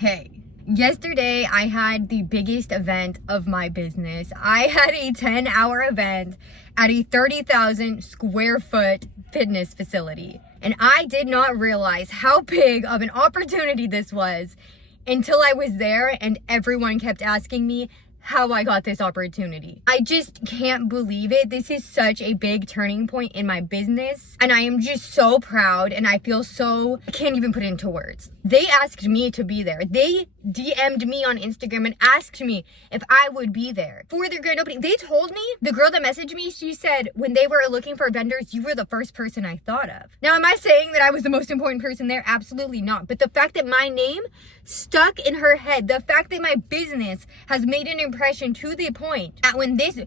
Hey, yesterday I had the biggest event of my business. I had a 10-hour event at a 30,000 square foot fitness facility. And I did not realize how big of an opportunity this was until I was there and everyone kept asking me how I got this opportunity. I just can't believe it. This is such a big turning point in my business, and I am just so proud, and I feel so, I can't even put it into words. They asked me to be there. They DM'd me on Instagram and asked me if I would be there for their grand opening. They told me, the girl that messaged me, she said when they were looking for vendors, you were the first person I thought of. Now, am I saying that I was the most important person there? Absolutely not. But the fact that my name stuck in her head, the fact that my business has made an impression to the point that when this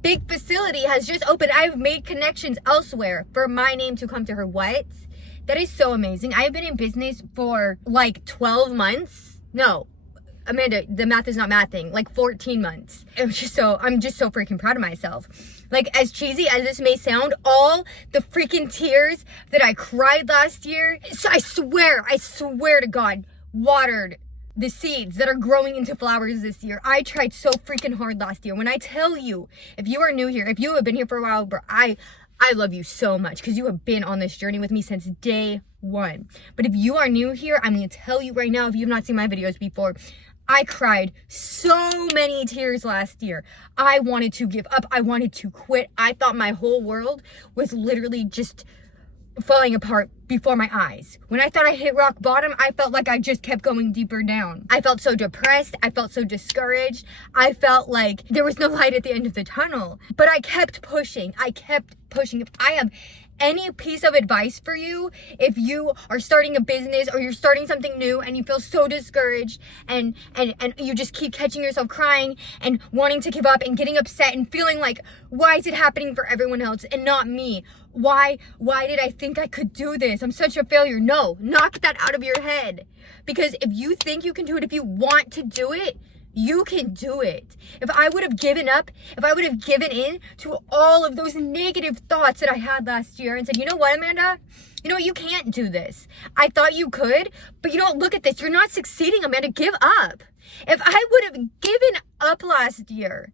big facility has just opened, I've made connections elsewhere for my name to come to her. What? That is so amazing. I have been in business for like 12 months. No, Amanda, the math is not mathing. Like 14 months. I'm just so freaking proud of myself. Like, as cheesy as this may sound, all the freaking tears that I cried last year, so I swear to God, watered the seeds that are growing into flowers this year. I tried so freaking hard last year. When I tell you, if you are new here, if you have been here for a while, bro, I love you so much because you have been on this journey with me since day one. But if you are new here, I'm going to tell you right now, if you have not seen my videos before, I cried so many tears last year. I wanted to give up. I wanted to quit. I thought my whole world was literally just falling apart before my eyes. When I thought I hit rock bottom, I felt like I just kept going deeper down. I felt so depressed. I felt so discouraged. I felt like there was no light at the end of the tunnel. But I kept pushing. If I have any piece of advice for you, if you are starting a business or you're starting something new and you feel so discouraged and you just keep catching yourself crying and wanting to give up and getting upset and feeling like, why is it happening for everyone else and not me? Why did I think I could do this? I'm such a failure. No, knock that out of your head. Because if you think you can do it, if you want to do it, you can do it. If I would have given up, if I would have given in to all of those negative thoughts that I had last year and said, you know what, Amanda? You know what? You can't do this. I thought you could, but you don't look at this. You're not succeeding, Amanda. Give up. If I would have given up last year,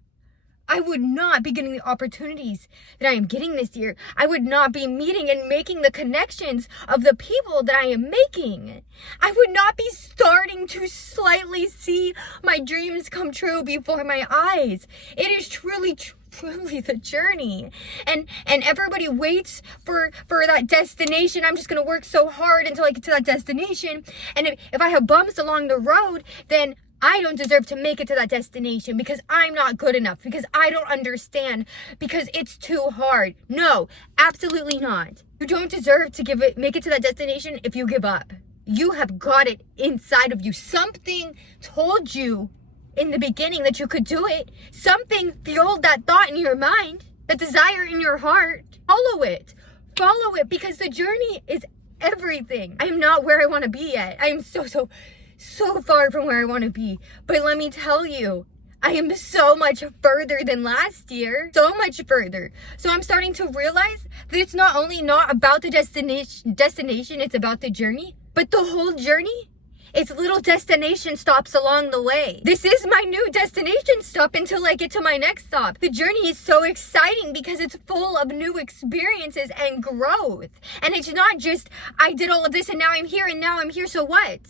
I would not be getting the opportunities that I am getting this year. I would not be meeting and making the connections of the people that I am making. I would not be starting to slightly see my dreams come true before my eyes. It is truly the journey. And everybody waits for that destination. I'm just going to work so hard until I get to that destination. And if I have bumps along the road, then I don't deserve to make it to that destination because I'm not good enough, because I don't understand, because it's too hard. No, absolutely not. You don't deserve to make it to that destination if you give up. You have got it inside of you. Something told you in the beginning that you could do it. Something fueled that thought in your mind, that desire in your heart. Follow it. Follow it, because the journey is everything. I am not where I want to be yet. I am so far from where I want to be. But let me tell you, I am so much further than last year. So much further. So I'm starting to realize that it's not only not about the destination, it's about the journey. But the whole journey, it's little destination stops along the way. This is my new destination stop until I get to my next stop. The journey is so exciting because it's full of new experiences and growth. And it's not just, I did all of this and now I'm here, so what?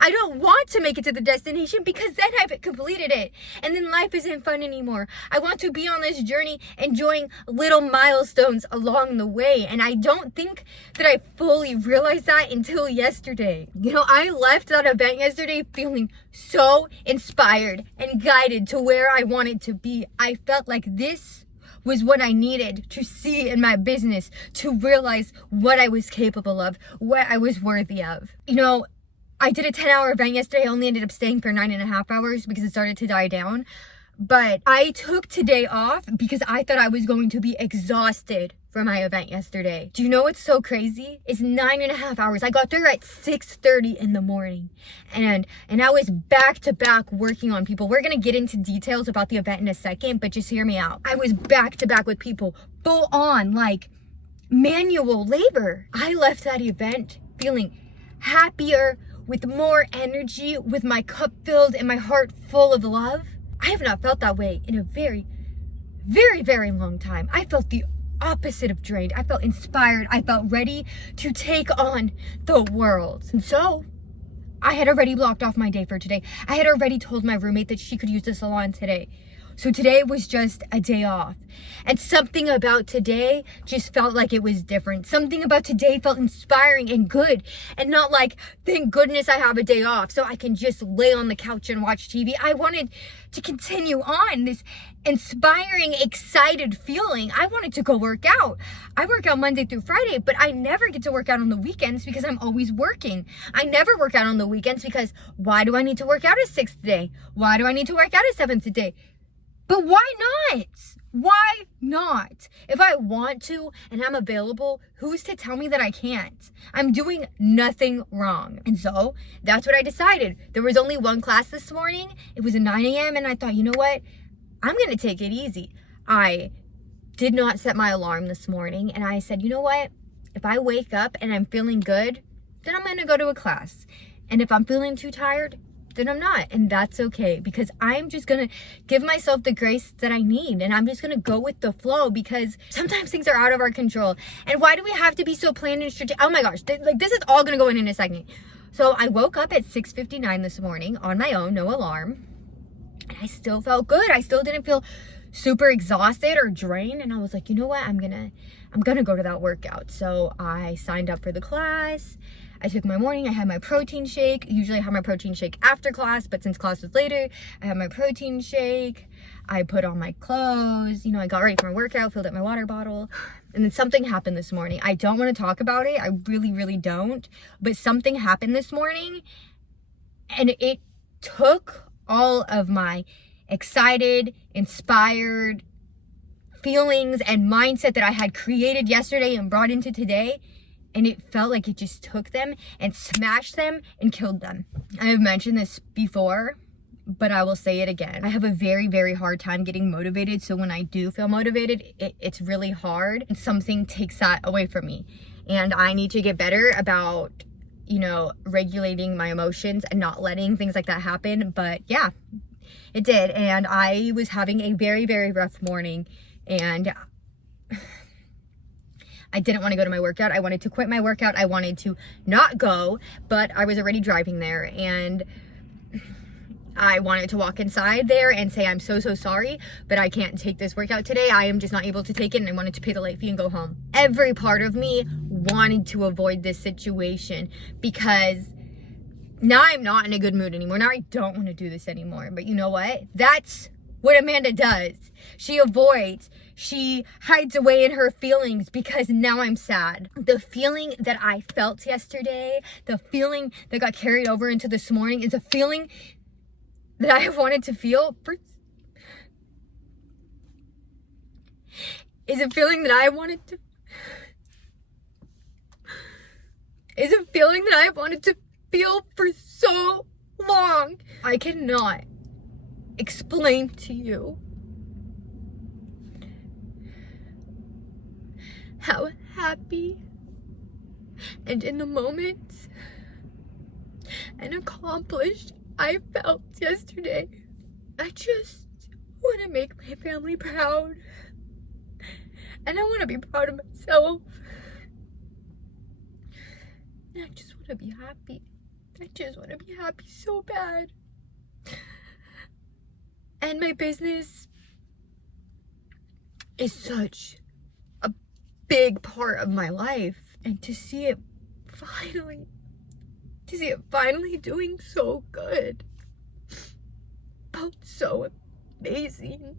I don't want to make it to the destination because then I've completed it and then life isn't fun anymore. I want to be on this journey enjoying little milestones along the way, and I don't think that I fully realized that until yesterday. You know, I left that event yesterday feeling so inspired and guided to where I wanted to be. I felt like this was what I needed to see in my business, to realize what I was capable of, what I was worthy of. You know, I did a 10-hour event yesterday. I only ended up staying for 9.5 hours because it started to die down. But I took today off because I thought I was going to be exhausted for my event yesterday. Do you know what's so crazy? It's 9.5 hours. I got there at 6:30 in the morning. And I was back to back working on people. We're going to get into details about the event in a second, but just hear me out. I was back to back with people, full on, like manual labor. I left that event feeling happier, with more energy, with my cup filled and my heart full of love. I have not felt that way in a very, very, very long time. I felt the opposite of drained. I felt inspired. I felt ready to take on the world. And so I had already blocked off my day for today. I had already told my roommate that she could use the salon today. So today was just a day off. And something about today just felt like it was different. Something about today felt inspiring and good. And not like, thank goodness I have a day off so I can just lay on the couch and watch TV. I wanted to continue on this inspiring, excited feeling. I wanted to go work out. I work out Monday through Friday, but I never get to work out on the weekends because I'm always working. I never work out on the weekends because why do I need to work out a 6th day? Why do I need to work out a 7th day? But why not? Why not? If I want to and I'm available, who's to tell me that I can't? I'm doing nothing wrong. And so that's what I decided. There was only one class this morning. It was at 9 a.m. and I thought, you know what? I'm going to take it easy. I did not set my alarm this morning. And I said, you know what? If I wake up and I'm feeling good, then I'm going to go to a class. And if I'm feeling too tired, then I'm not. And that's okay, because I'm just gonna give myself the grace that I need, and I'm just gonna go with the flow, because sometimes things are out of our control. And why do we have to be so planned and strategic? Oh my gosh, like this is all gonna go in a second. So I woke up at 6:59 this morning on my own, no alarm, and I still felt good. I still didn't feel super exhausted or drained, and I was like, you know what, I'm gonna go to that workout. So I signed up for the class. I took my morning, I had my protein shake. Usually I have my protein shake after class, but since class was later, I had my protein shake. I put on my clothes, I got ready for my workout, filled up my water bottle. And then something happened this morning. I don't want to talk about it. I really, really don't. But something happened this morning, and it took all of my excited, inspired feelings and mindset that I had created yesterday and brought into today. And it felt like it just took them and smashed them and killed them. I have mentioned this before, but I will say it again. I have a very, very hard time getting motivated. So when I do feel motivated, it's really hard. And something takes that away from me. And I need to get better about, regulating my emotions and not letting things like that happen. But yeah, it did. And I was having a very, very rough morning. And I didn't want to go to my workout. I wanted to quit my workout. I wanted to not go, but I was already driving there, and I wanted to walk inside there and say, I'm so, so sorry, but I can't take this workout today. I am just not able to take it, and I wanted to pay the late fee and go home. Every part of me wanted to avoid this situation, because now I'm not in a good mood anymore. Now I don't want to do this anymore. But you know what? That's what Amanda does. She avoids. She hides away in her feelings, because now I'm sad. The feeling that I felt yesterday, the feeling that got carried over into this morning, is a feeling that I have wanted to feel for... Is a feeling that I wanted to... Is a feeling that I have wanted to feel for so long. I cannot explain to you how happy and in the moment and accomplished I felt yesterday. I just want to make my family proud, and I want to be proud of myself, and I just want to be happy. I just want to be happy so bad. And my business is such a big part of my life, and to see it finally doing so good felt so amazing.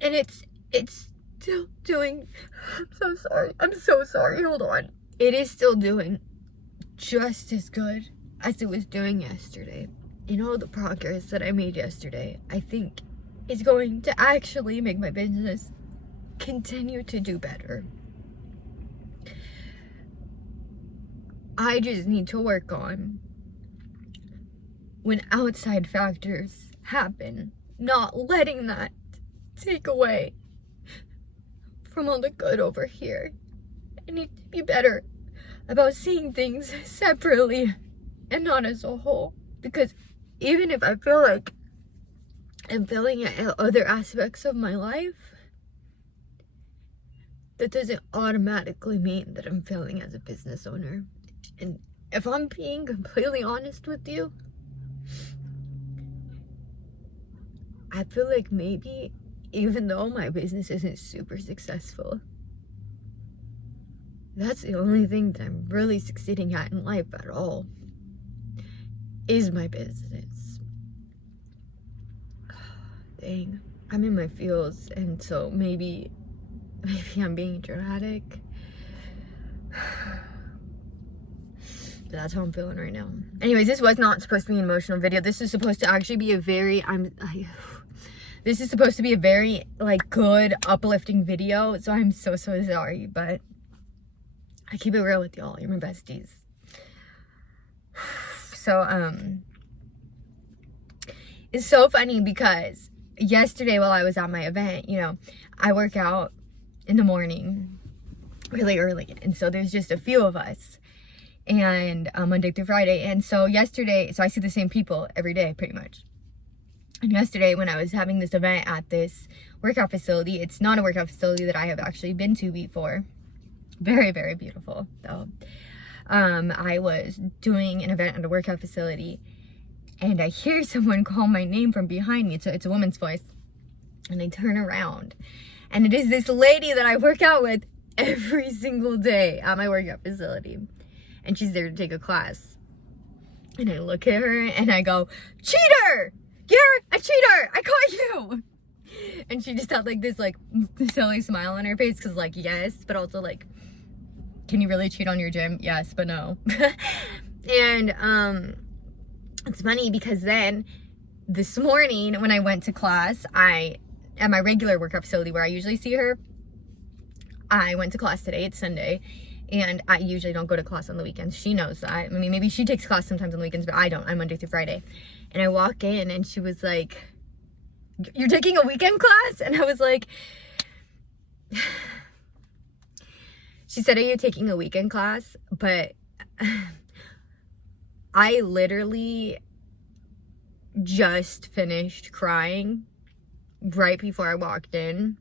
And it's still doing... I'm so sorry, hold on. It is still doing just as good as it was doing yesterday. All the progress that I made yesterday, I think, is going to actually make my business continue to do better. I just need to work on, when outside factors happen, not letting that take away from all the good over here. I need to be better about seeing things separately and not as a whole. Because even if I feel like I'm failing at other aspects of my life, that doesn't automatically mean that I'm failing as a business owner. And if I'm being completely honest with you, I feel like maybe even though my business isn't super successful, that's the only thing that I'm really succeeding at in life at all, is my business. Dang, I'm in my feels, and so maybe I'm being dramatic. But that's how I'm feeling right now. Anyways, this was not supposed to be an emotional video. This is supposed to actually be a very, this is supposed to be a very, like, good, uplifting video. So I'm so sorry, but I keep it real with y'all. You're my besties. So, it's so funny because yesterday while I was at my event, you know, I work out in the morning really early. And so there's just a few of us. And Monday through Friday. And so yesterday, so I see the same people every day pretty much. And yesterday when I was having this event at this workout facility, it's not a workout facility that I have actually been to before. Very, very beautiful though. I was doing an event at a workout facility and I hear someone call my name from behind me. So it's a woman's voice. And I turn around and it is this lady that I work out with every single day at my workout facility. And she's there to take a class. And I look at her and I go, "Cheater! You're a cheater! I caught you!" And she just had like this like silly smile on her face, because like, yes, but also like, can you really cheat on your gym? Yes, but no. And it's funny because then this morning when I went to class, at my regular workout facility where I usually see her, I went to class today. It's Sunday. And I usually don't go to class on the weekends. She knows that. I mean, maybe she takes class sometimes on the weekends, but I don't. I'm Monday through Friday. And I walk in and she was like, "You're taking a weekend class?" And I was like, she said, "Are you taking a weekend class?" But I literally just finished crying right before I walked in.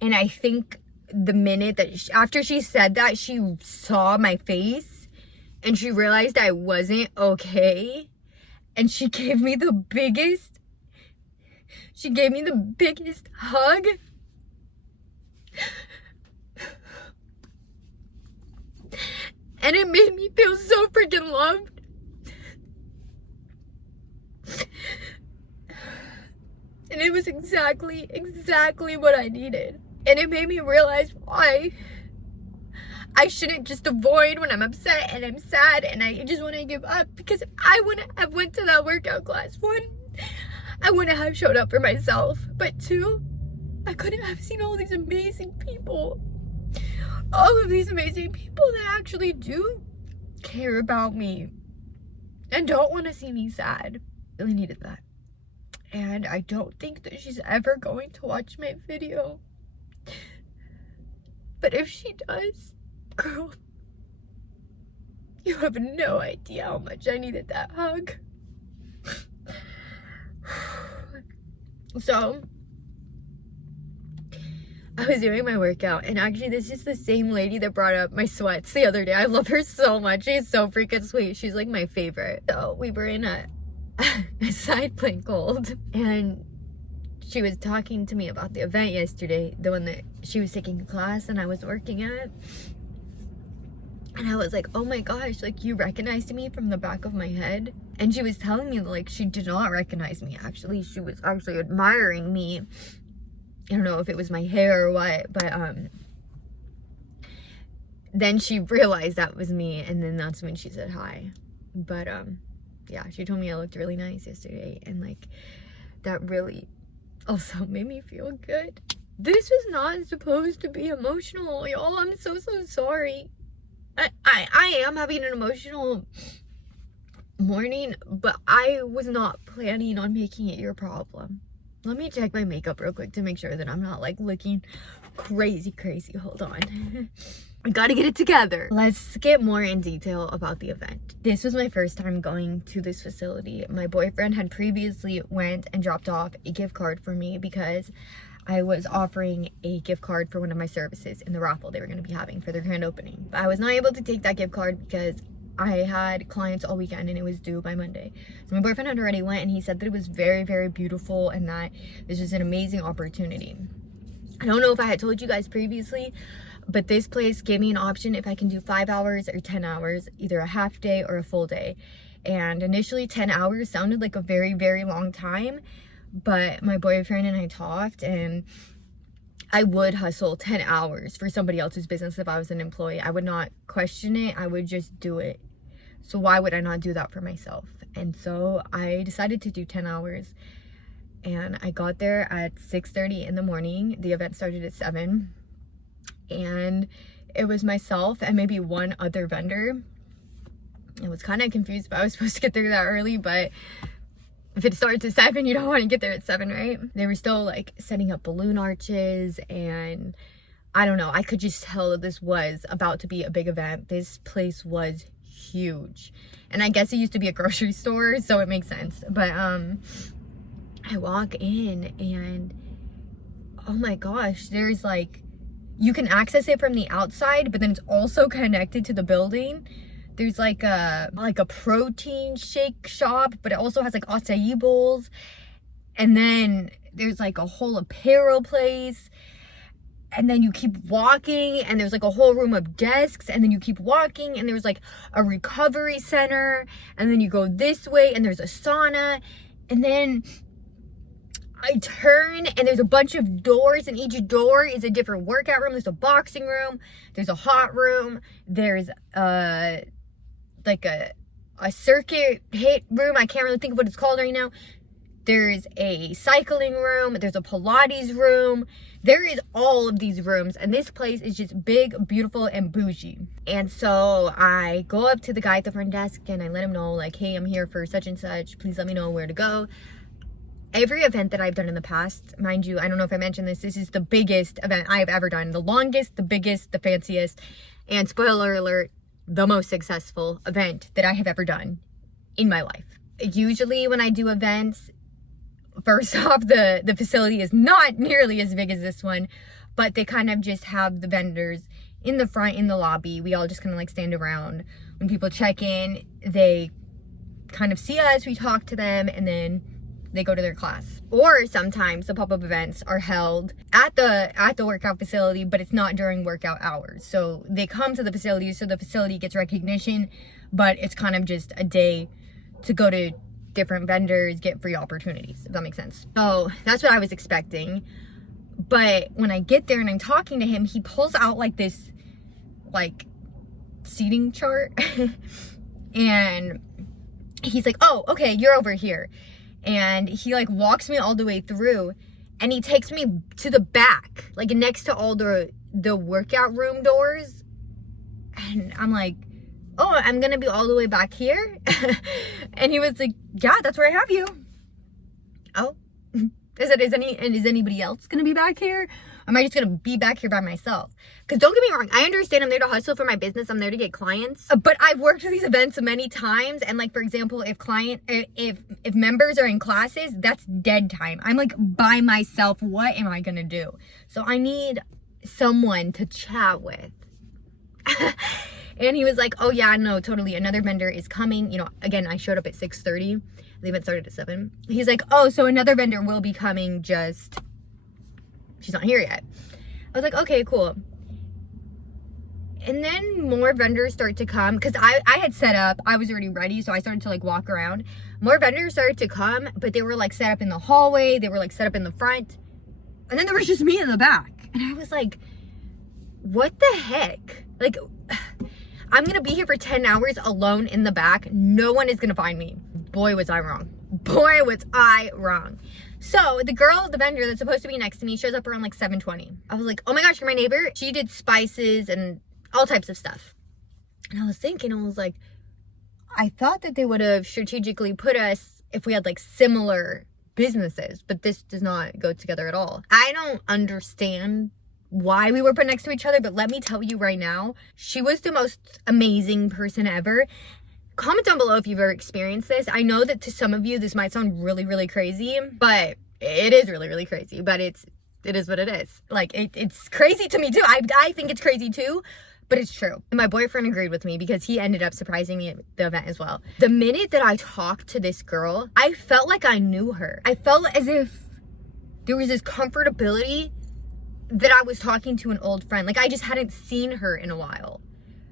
And I think the minute that after she said that, she saw my face and she realized I wasn't okay, and she gave me the biggest hug. And it made me feel so freaking loved. And it was exactly what I needed. And it made me realize why I shouldn't just avoid when I'm upset and I'm sad and I just want to give up. Because if I wouldn't have went to that workout class, one, I wouldn't have showed up for myself. But two, I couldn't have seen all these amazing people. All of these amazing people that actually do care about me and don't want to see me sad. Really needed that. And I don't think that she's ever going to watch my video. But if she does, girl, you have no idea how much I needed that hug. So, I was doing my workout, and actually this is the same lady that brought up my sweats the other day. I love her so much. She's so freaking sweet. She's like my favorite. So we were in a side plank hold, and she was talking to me about the event yesterday, the one that she was taking a class and I was working at. And I was like, "Oh my gosh, like, you recognized me from the back of my head?" And she was telling me like she did not recognize me. Actually, she was actually admiring me. I don't know if it was my hair or what, but then she realized that was me, and then that's when she said hi. But yeah, she told me I looked really nice yesterday, and like that really also made me feel good. This was not supposed to be emotional, y'all. I'm so sorry. I am having an emotional morning, but I was not planning on making it your problem. Let me check my makeup real quick to make sure that I'm not like looking crazy. Hold on. I gotta get it together. Let's get more in detail about the event. This was my first time going to this facility. My boyfriend had previously went and dropped off a gift card for me because I was offering a gift card for one of my services in the raffle they were going to be having for their grand opening. But I was not able to take that gift card because I had clients all weekend and it was due by Monday. So my boyfriend had already went and he said that it was very, very beautiful and that this was an amazing opportunity. I don't know if I had told you guys previously, but this place gave me an option if I can do 5 hours or 10 hours, either a half day or a full day. And initially 10 hours sounded like a very, very long time. But my boyfriend and I talked and I would hustle 10 hours for somebody else's business if I was an employee. I would not question it. I would just do it. So why would I not do that for myself? And so I decided to do 10 hours. And I got there at 6:30 in the morning. The event started at 7. And it was myself and maybe one other vendor. I was kind of confused, but I was supposed to get there that early, but if it starts at 7, you don't want to get there at 7, right? They were still like setting up balloon arches and I don't know. I could just tell that this was about to be a big event. This place was huge. And I guess it used to be a grocery store, so it makes sense. But I walk in and oh my gosh, there's like, you can access it from the outside, but then it's also connected to the building. There's like a protein shake shop, but it also has like acai bowls. And then there's like a whole apparel place. And then you keep walking and there's like a whole room of desks. And then you keep walking and there's like a recovery center. And then you go this way and there's a sauna. And then I turn and there's a bunch of doors and each door is a different workout room. There's a boxing room. There's a hot room. There's like a circuit hit room. I can't really think of what it's called right now. There's a cycling room. There's a Pilates room. There is all of these rooms. And this place is just big, beautiful, and bougie. And so I go up to the guy at the front desk and I let him know like, hey, I'm here for such and such. Please let me know where to go. Every event that I've done in the past, mind you, I don't know if I mentioned this, this is the biggest event I've ever done. The longest, the biggest, the fanciest, and spoiler alert, the most successful event that I have ever done in my life. Usually when I do events, first off, the facility is not nearly as big as this one, but they kind of just have the vendors in the front, in the lobby. We all just kind of like stand around. When people check in, they kind of see us, we talk to them, and then they go to their class. Or sometimes the pop-up events are held at the workout facility, but it's not during workout hours. So they come to the facility, so the facility gets recognition, but it's kind of just a day to go to different vendors, get free opportunities, if that makes sense. So that's what I was expecting. But when I get there and I'm talking to him, he pulls out like this like seating chart and he's like, oh, okay, you're over here. And he like walks me all the way through and he takes me to the back, like next to all the workout room doors. And I'm like, oh, I'm gonna be all the way back here? And he was like, yeah, that's where I have you. Oh, is anybody else gonna be back here? Or am I just gonna be back here by myself? Because don't get me wrong, I understand I'm there to hustle for my business. I'm there to get clients. But I've worked with these events many times. And like, for example, if members are in classes, that's dead time. I'm like by myself. What am I gonna do? So I need someone to chat with. And he was like, oh yeah, no, totally. Another vendor is coming. You know, again, I showed up at 6:30. The event started at 7. He's like, oh, so another vendor will be coming, just she's not here yet. I was like, okay, cool. And then more vendors start to come because I had set up, I was already ready. So I started to like walk around. More vendors started to come, but they were like set up in the hallway. They were like set up in the front. And then there was just me in the back. And I was like, what the heck? Like, I'm going to be here for 10 hours alone in the back. No one is going to find me. Boy, was I wrong. Boy, was I wrong. So the vendor that's supposed to be next to me shows up around like 7:20. I was like, oh my gosh, you're my neighbor. She did spices and all types of stuff. And I was thinking, I was like, I thought that they would have strategically put us, if we had like similar businesses, but this does not go together at all. I don't understand why we were put next to each other, but let me tell you right now, she was the most amazing person ever. Comment down below if you've ever experienced this. I know that to some of you, this might sound really, really crazy, but it is really, really crazy, but it is what it is. Like, it's crazy to me too. I think it's crazy too, but it's true. And my boyfriend agreed with me because he ended up surprising me at the event as well. The minute that I talked to this girl, I felt like I knew her. I felt as if there was this comfortability that I was talking to an old friend. Like, I just hadn't seen her in a while.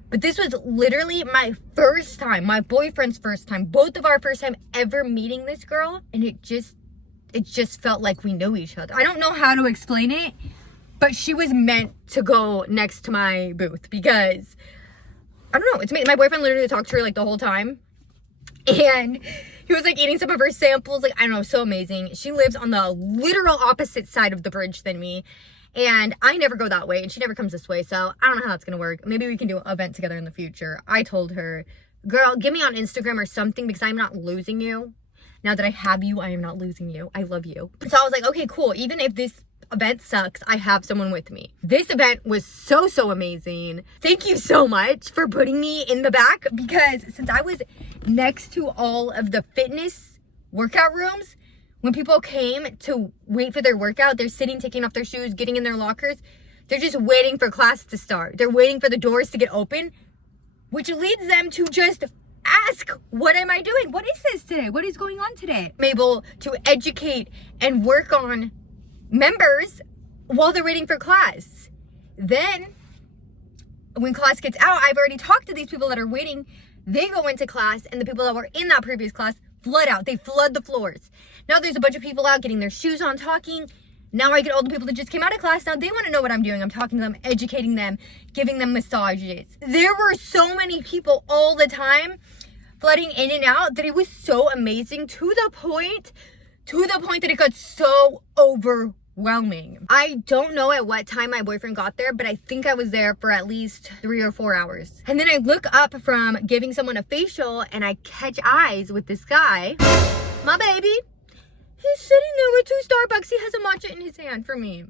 But this was literally my first time, my boyfriend's first time, both of our first time ever meeting this girl. And it just felt like we knew each other. I don't know how to explain it, but she was meant to go next to my booth because, I don't know, it's my boyfriend literally talked to her like the whole time. And he was like eating some of her samples. Like, I don't know, so amazing. She lives on the literal opposite side of the bridge than me. And I never go that way, and she never comes this way, so I don't know how it's gonna work. Maybe we can do an event together in the future. I told her, girl, get me on Instagram or something because I'm not losing you. Now that I have you, I am not losing you. I love you. So I was like, okay, cool. Even if this event sucks, I have someone with me. This event was so, so amazing. Thank you so much for putting me in the back, because since I was next to all of the fitness workout rooms, when people came to wait for their workout, they're sitting, taking off their shoes, getting in their lockers. They're just waiting for class to start. They're waiting for the doors to get open, which leads them to just ask, what am I doing? What is this today? What is going on today? I'm able to educate and work on members while they're waiting for class. Then, when class gets out, I've already talked to these people that are waiting. They go into class, and the people that were in that previous class flood out. They flood the floors. Now there's a bunch of people out getting their shoes on, talking. Now I get all the people that just came out of class. Now they want to know what I'm doing. I'm talking to them, educating them, giving them massages. There were so many people all the time flooding in and out that it was so amazing, to the point that it got so overwhelming. I don't know at what time my boyfriend got there, but I think I was there for at least 3 or 4 hours. And then I look up from giving someone a facial and I catch eyes with this guy, my baby. He's sitting there with 2 Starbucks. He has a matcha in his hand for me.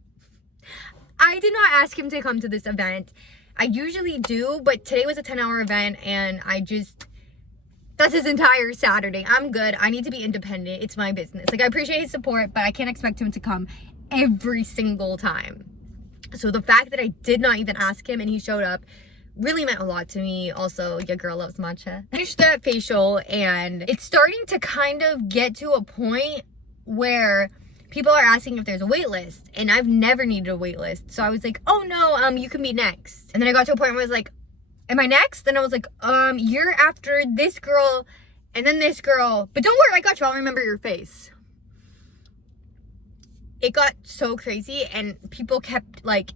I did not ask him to come to this event. I usually do, but today was a 10-hour event, and that's his entire Saturday. I'm good. I need to be independent. It's my business. Like, I appreciate his support, but I can't expect him to come every single time. So the fact that I did not even ask him and he showed up really meant a lot to me. Also, your girl loves matcha. I finished that facial, and it's starting to kind of get to a point where people are asking if there's a wait list, and I've never needed a wait list. So I was like, oh no, you can be next. And then I got to a point where I was like, am I next? And I was like, you're after this girl and then this girl, but don't worry, I got you. I'll remember your face. It got so crazy, and people kept like,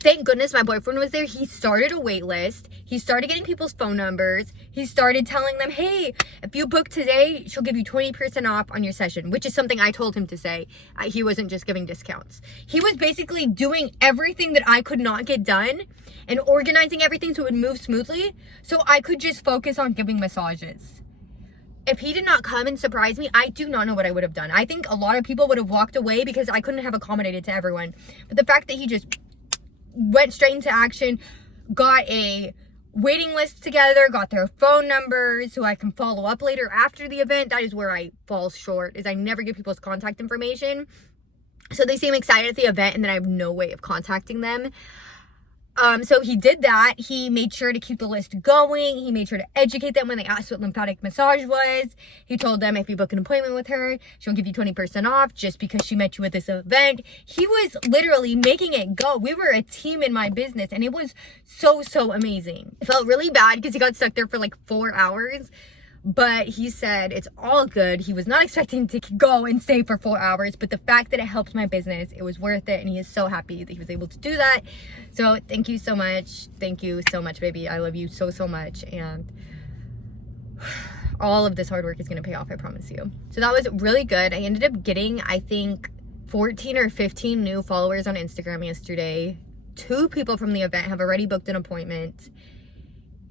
thank goodness my boyfriend was there. He started a wait list. He started getting people's phone numbers. He started telling them, hey, if you book today, she'll give you 20% off on your session, which is something I told him to say. He wasn't just giving discounts. He was basically doing everything that I could not get done and organizing everything so it would move smoothly, so I could just focus on giving massages. If he did not come and surprise me, I do not know what I would have done. I think a lot of people would have walked away because I couldn't have accommodated to everyone. But the fact that he just went straight into action, got a waiting list together, got their phone numbers so I can follow up later after the event. That is where I fall short, is I never give people's contact information. So they seem excited at the event, and then I have no way of contacting them. So he did that. He made sure to keep the list going. He made sure to educate them when they asked what lymphatic massage was. He told them if you book an appointment with her, she'll give you 20% off just because she met you at this event. He was literally making it go. We were a team in my business, and it was so, so amazing. It felt really bad because he got stuck there for like 4 hours. But he said it's all good. He was not expecting to go and stay for 4 hours, but the fact that it helped my business, it was worth it, and he is so happy that he was able to do that. So thank you so much. Thank you so much, baby. I love you so, so much, and all of this hard work is going to pay off, I promise you. So that was really good. I ended up getting, I think, 14 or 15 new followers on Instagram yesterday. 2 people from the event have already booked an appointment,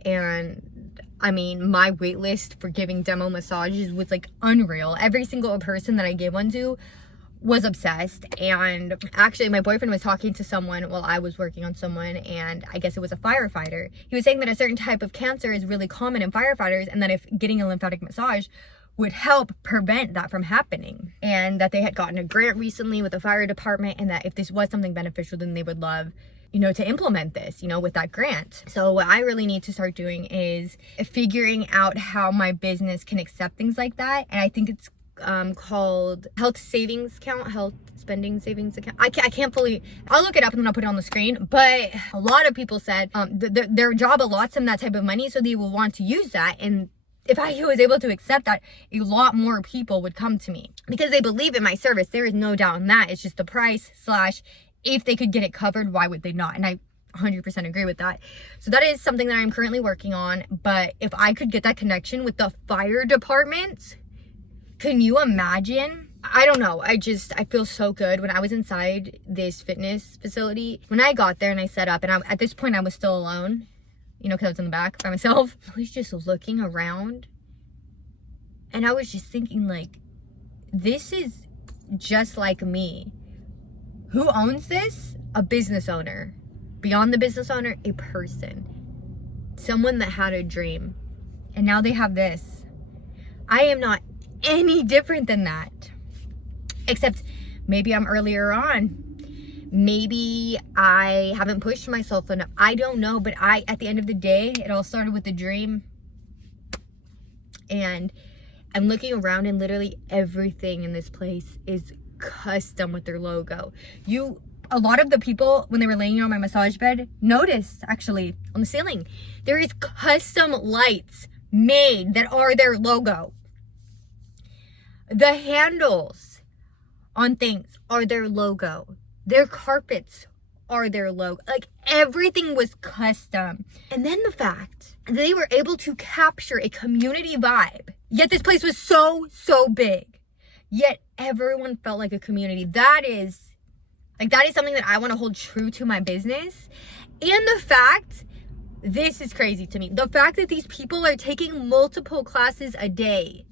and I mean, my wait list for giving demo massages was like unreal. Every single person that I gave one to was obsessed. And actually my boyfriend was talking to someone while I was working on someone, and I guess it was a firefighter. He was saying that a certain type of cancer is really common in firefighters, and that if getting a lymphatic massage would help prevent that from happening, and that they had gotten a grant recently with the fire department, and that if this was something beneficial, then they would love, you know, to implement this, you know, with that grant. So what I really need to start doing is figuring out how my business can accept things like that. And I think it's called health savings account, health spending savings account. I can't fully, I'll look it up and then I'll put it on the screen. But a lot of people said their job allots them that type of money, so they will want to use that. And if I was able to accept that, a lot more people would come to me because they believe in my service. There is no doubt in that. It's just the price / if they could get it covered, why would they not? And I 100% agree with that. So that is something that I'm currently working on. But if I could get that connection with the fire department, can you imagine? I don't know. I feel so good. When I was inside this fitness facility, when I got there and I set up, and at this point I was still alone, you know, because I was in the back by myself. I was just looking around and I was just thinking, like, this is just like me. Who owns this? A business owner. Beyond the business owner, a person. Someone that had a dream. And now they have this. I am not any different than that. Except maybe I'm earlier on. Maybe I haven't pushed myself enough. I don't know. But at the end of the day, it all started with a dream. And I'm looking around and literally everything in this place is custom with their logo. A lot of the people, when they were laying on my massage bed, noticed actually on the ceiling, there is custom lights made that are their logo. The handles on things are their logo. Their carpets are their logo. Like, everything was custom. And then the fact that they were able to capture a community vibe, yet this place was so big, yet everyone felt like a community. That is something that I want to hold true to my business. And the fact, this is crazy to me, the fact that these people are taking multiple classes a day.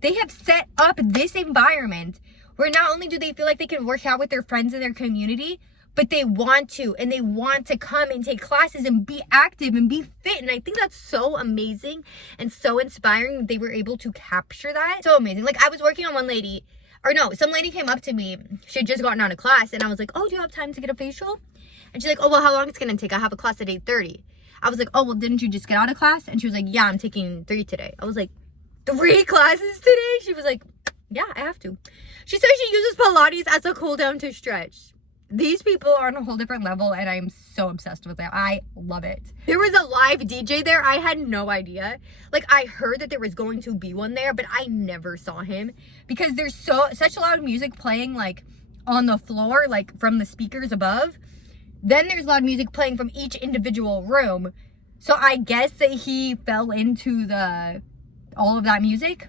They have set up this environment where not only do they feel like they can work out with their friends in their community, but they want to, and they want to come and take classes and be active and be fit. And I think that's so amazing and so inspiring. They were able to capture that. So amazing. Like, I was working on some lady came up to me. She had just gotten out of class, and I was like, oh, do you have time to get a facial? And she's like, oh, well, how long it's gonna take? I have a class at 8:30. I was like, oh, well, didn't you just get out of class? And she was like, yeah, I'm taking 3 today. I was like, 3 classes today? She was like, yeah, I have to. She said she uses Pilates as a cool down to stretch. These people are on a whole different level, and I'm so obsessed with it. I love it. There was a live DJ there. I had no idea. Like, I heard that there was going to be one there, but I never saw him because there's such loud music playing, like, on the floor, like, from the speakers above. Then there's loud music playing from each individual room. So I guess that he fell into all of that music.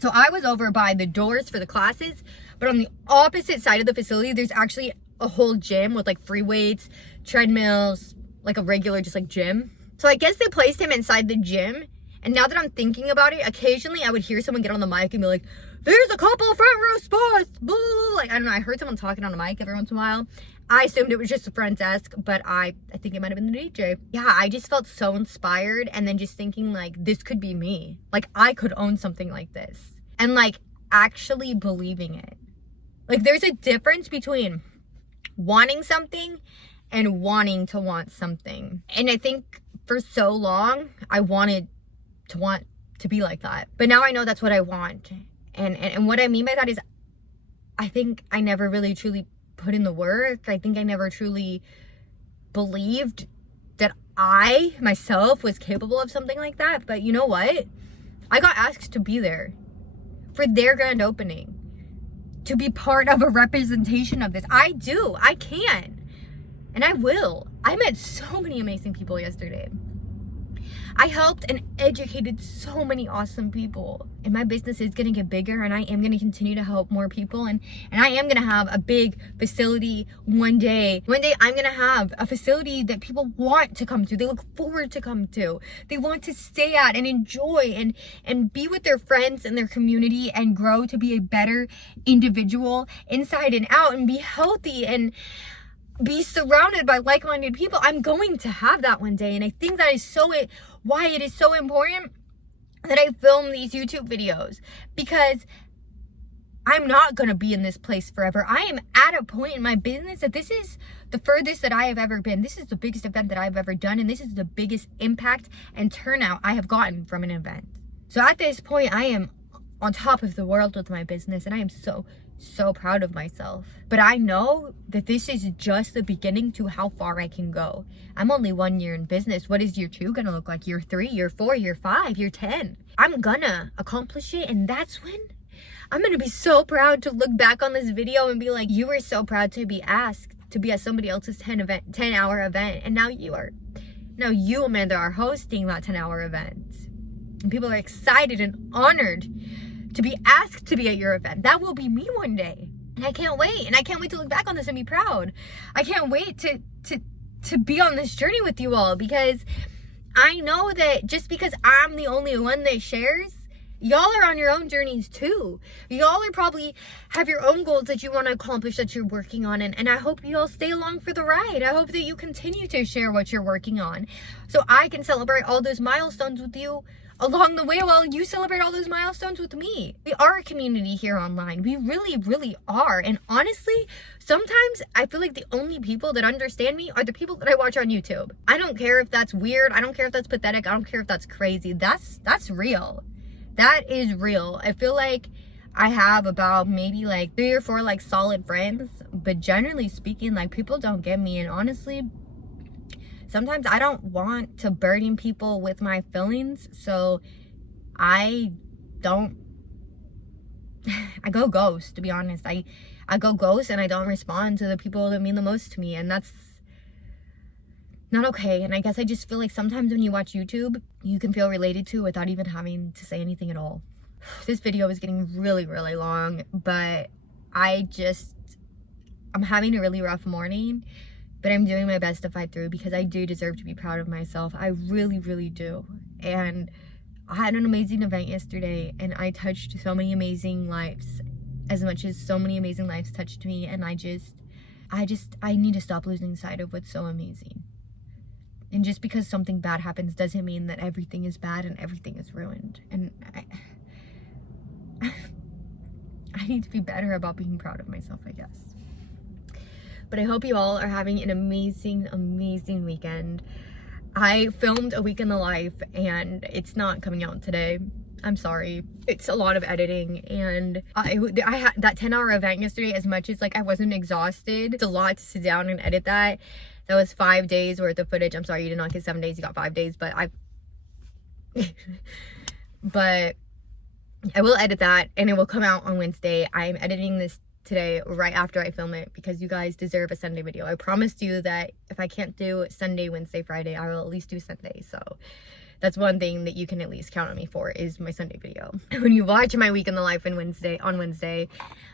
So I was over by the doors for the classes, but on the opposite side of the facility, there's actually a whole gym with, like, free weights, treadmills, like a regular just, like, gym. So I guess they placed him inside the gym. And now that I'm thinking about it, occasionally I would hear someone get on the mic and be like, there's a couple front row spots, boo. Like, I don't know, I heard someone talking on a mic every once in a while. I assumed it was just the front desk, but I think it might have been the DJ. Yeah, I just felt so inspired, and then just thinking, like, this could be me. Like, I could own something like this. And, like, actually believing it. Like, there's a difference between wanting something and wanting to want something. And I think for so long, I wanted to be like that. But now I know that's what I want. And what I mean by that is, I think I never really truly put in the work. I think I never truly believed that I myself was capable of something like that. But you know what? I got asked to be there for their grand opening, to be part of a representation of this. I can, and I will. I met so many amazing people yesterday. I helped and educated so many awesome people. And my business is gonna get bigger, and I am gonna continue to help more people, and I am gonna have a big facility one day. One day I'm gonna have a facility that people want to come to, they look forward to come to, they want to stay at and enjoy and be with their friends and their community and grow to be a better individual inside and out, and be healthy and be surrounded by like-minded people. I'm going to have that one day, and I think that is why it is so important that I film these YouTube videos, because I'm not gonna be in this place forever. I am at a point in my business that this is the furthest that I have ever been. This is the biggest event that I've ever done, and this is the biggest impact and turnout I have gotten from an event. So at this point, I am on top of the world with my business, and I am so proud of myself. But I know that this is just the beginning to how far I can go. I'm only 1 year in business. What is year 2 gonna look like? Year 3, year 4, year 5, year 10? I'm gonna accomplish it, and that's when I'm gonna be so proud to look back on this video and be like, you were so proud to be asked to be at somebody else's 10-hour event, and now you, Amanda, are hosting that 10-hour event. And people are excited and honored to be asked to be at your event. That will be me one day. And I can't wait. And I can't wait to look back on this and be proud. I can't wait to be on this journey with you all, because I know that just because I'm the only one that shares, y'all are on your own journeys too. Y'all are probably have your own goals that you want to accomplish, that you're working on. And I hope you all stay along for the ride. I hope that you continue to share what you're working on, so I can celebrate all those milestones with you along the way while you celebrate all those milestones with me. We are a community here online. We really are. And honestly, sometimes I feel like the only people that understand me are the people that I watch on YouTube. I don't care if that's weird. I don't care if that's pathetic. I don't care if that's crazy. That's real. That is real. I feel like I have about maybe like 3 or 4 like solid friends, but generally speaking, like, people don't get me. And honestly, sometimes I don't want to burden people with my feelings, so I go ghost, to be honest. I go ghost, and I don't respond to the people that mean the most to me, and that's not okay. And I guess I just feel like sometimes when you watch YouTube, you can feel related to without even having to say anything at all. This video is getting really long, but I'm having a really rough morning. But I'm doing my best to fight through, because I do deserve to be proud of myself. I really do. And I had an amazing event yesterday, and I touched so many amazing lives, as much as so many amazing lives touched me. And I need to stop losing sight of what's so amazing. And just because something bad happens doesn't mean that everything is bad and everything is ruined. And I need to be better about being proud of myself, I guess. But I hope you all are having an amazing weekend. I filmed a week in the life, and it's not coming out today. I'm sorry. It's a lot of editing, and I had that 10-hour event yesterday. As much as like I wasn't exhausted, it's a lot to sit down and edit that. That was 5 days worth of footage. I'm sorry you did not get 7 days, you got 5 days, but but I will edit that, and it will come out on Wednesday. I'm editing this today right after I film it, because you guys deserve a Sunday video. I promised you that if I can't do Sunday, Wednesday, Friday, I will at least do Sunday. So that's one thing that you can at least count on me for, is my Sunday video. When you watch my week in the life on Wednesday,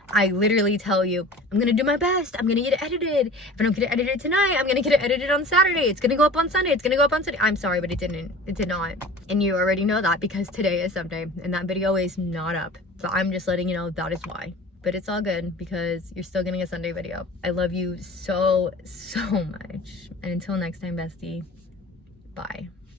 I literally tell you, I'm gonna do my best. I'm gonna get it edited. If I don't get it edited tonight, I'm gonna get it edited on Saturday. It's gonna go up on Sunday. It's gonna go up on Sunday. I'm sorry, but it didn't. It did not. And you already know that, because today is Sunday and that video is not up. So I'm just letting you know that is why. But it's all good, because you're still getting a Sunday video. I love you so much. And until next time, bestie, bye.